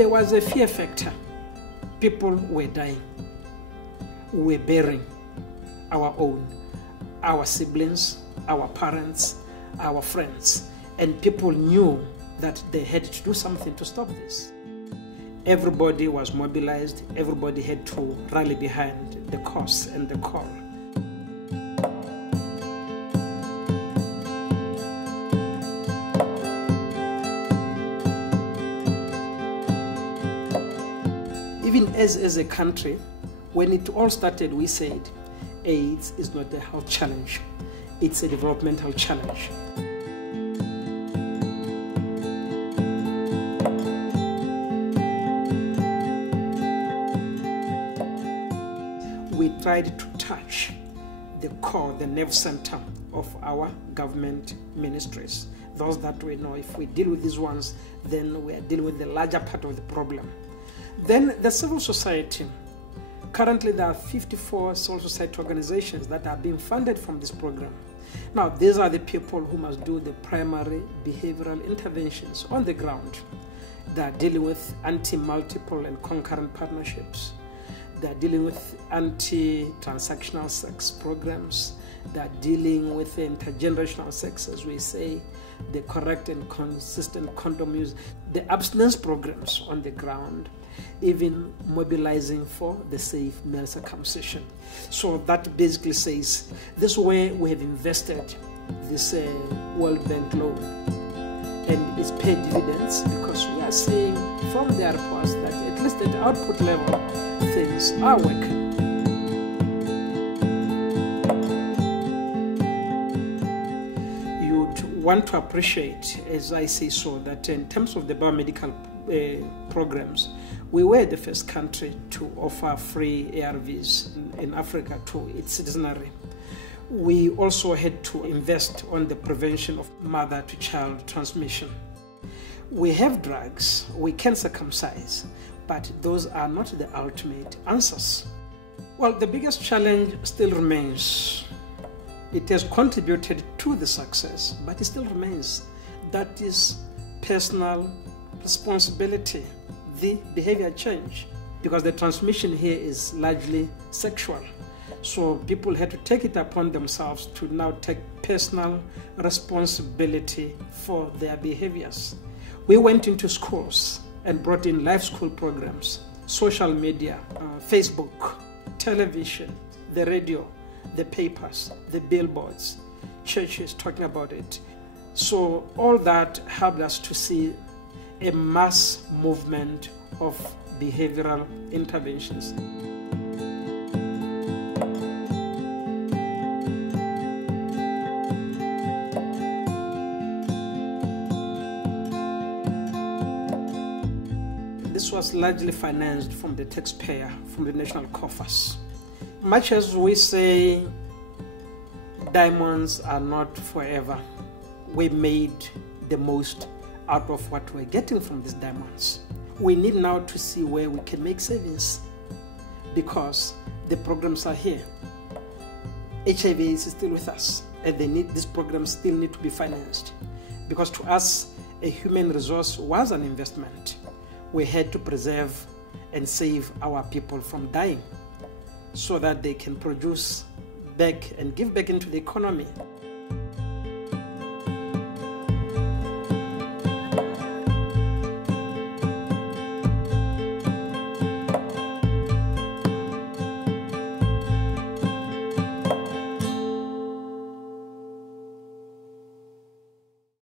there was a fear factor. People were dying. We were burying our own, our siblings, our parents, our friends, and people knew that they had to do something to stop this. Everybody was mobilized, everybody had to rally behind the cause and the call. Even as a country, when it all started, we said AIDS is not a health challenge, it's a developmental challenge. We tried to touch the core, the nerve center of our government ministries. Those that we know, if we deal with these ones, then we are dealing with the larger part of the problem. Then the civil society. Currently there are 54 civil society organizations that are being funded from this program. Now these are the people who must do the primary behavioral interventions on the ground. They are dealing with anti-multiple and concurrent partnerships. They are dealing with anti-transactional sex programs. They are dealing with intergenerational sex, as we say, the correct and consistent condom use, the abstinence programs on the ground, even mobilizing for the safe male circumcision. So that basically says this way we have invested this World Bank loan, and it's paid dividends because we are seeing from their reports that at least at output level things are working. You'd want to appreciate, as I say so, that in terms of the biomedical programs, we were the first country to offer free ARVs in Africa to its citizenry. We also had to invest on the prevention of mother-to-child transmission. We have drugs, we can circumcise, but those are not the ultimate answers. Well, the biggest challenge still remains. It has contributed to the success, but it still remains. That is personal responsibility, the behavior change, because the transmission here is largely sexual. So people had to take it upon themselves to now take personal responsibility for their behaviors. We went into schools and brought in life school programs, social media, Facebook, television, the radio, the papers, the billboards, churches talking about it. So all that helped us to see a mass movement of behavioral interventions. This was largely financed from the taxpayer, from the national coffers. Much as we say diamonds are not forever, we made the most out of what we're getting from these diamonds. We need now to see where we can make savings because the programs are here. HIV is still with us, and these programs still need to be financed because to us, a human resource was an investment. We had to preserve and save our people from dying so that they can produce back and give back into the economy.